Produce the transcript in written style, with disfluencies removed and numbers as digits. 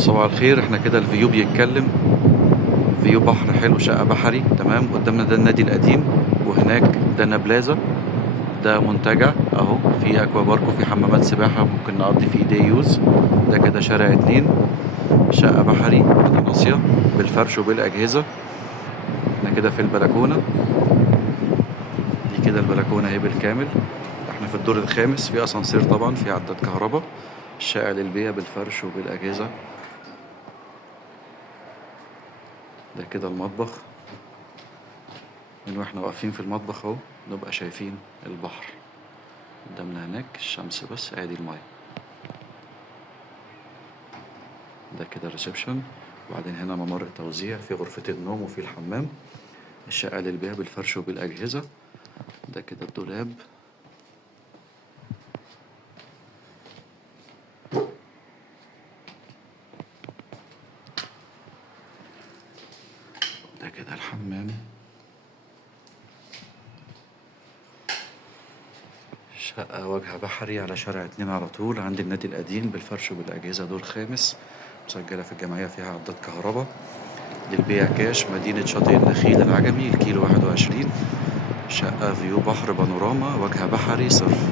صباح الخير. احنا كده الفيو بيتكلم. فيو بحر حلو، شقة بحري تمام. قدامنا ده النادي القديم، وهناك ده بلازا. ده منتجع اهو، في اكوا بارك وفي حمامات سباحة ممكن نقضي فيه دي يوز. ده كده شارع 2. شقة بحري متناصية بالفرش وبالأجهزة. احنا كده في البلكونة. دي كده البلكونة اهي بالكامل. احنا في الدور الخامس، في اسانسير طبعا، في عداد كهرباء. الشقة للبيع بالفرش وبالأجهزة. ده كده المطبخ. من واحنا واقفين في المطبخ اهو نبقى شايفين البحر قدامنا، هناك الشمس بس، ادي المايه. ده كده الريسبشن. وبعدين هنا ممر توزيع، في غرفة النوم وفي الحمام. الشقة للبيع بالفرش وبالأجهزة. ده كده الدولاب. ده كده الحمام. شقة واجهة بحري على شارع 2 على طول، عند النادي القديم بالفرش وبالأجهزة، دور خامس. مسجلة في الجمعية، فيها عداد كهرباء. للبيع كاش، مدينة شاطئ النخيل العجمي، الكيلو 21. شقة فيو بحر بانوراما، واجهة بحري صرف.